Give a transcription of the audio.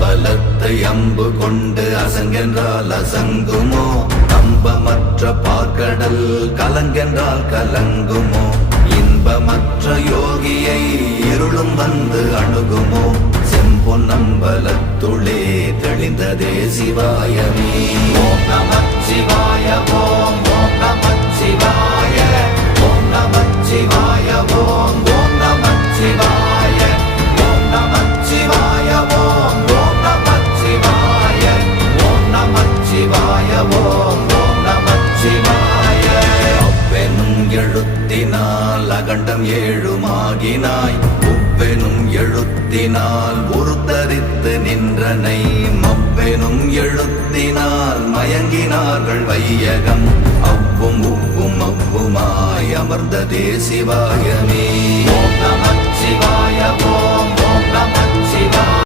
அம்பலத்தை அம்பு கொண்டு அசங்கென்றால் அசங்குமோ? கம்பமற்ற பார்க்கடல் கலங்கென்றால் கலங்குமோ? இன்பமற்ற யோகியை இருளும் வந்து அணுகுமோ? செம்பொன்னம்பலத்துளே தெளிந்ததே சிவாயமே. ஓம் நமச்சிவாய ஓம் ஓம் நமச்சிவாய ஓம் நமச்சிவாய ஓம் ஓம் நமச்சிவாய ஓம் நமச்சிவாய ஓம் ஓம் நமச்சிவாய ஓம் நமச்சிவாய ஓம் ஓம் நமச்சிவாய. அவ்வெனும் எழுத்தினால் அகண்டம் ஏழுமாகினாய், உவ்வெனும் எழுத்தினால் உருத்தரித்து நின்றனை, மவ்வெனும் எழுத்தினால் மயங்கினார்கள் வையகம், அவ்வும் உவ்வும் அவ்வுமாய் அமர்ந்ததே சிவாயமே. ஓம் நமச்சிவாய ஓம் ஓம் நமச்சிவாய.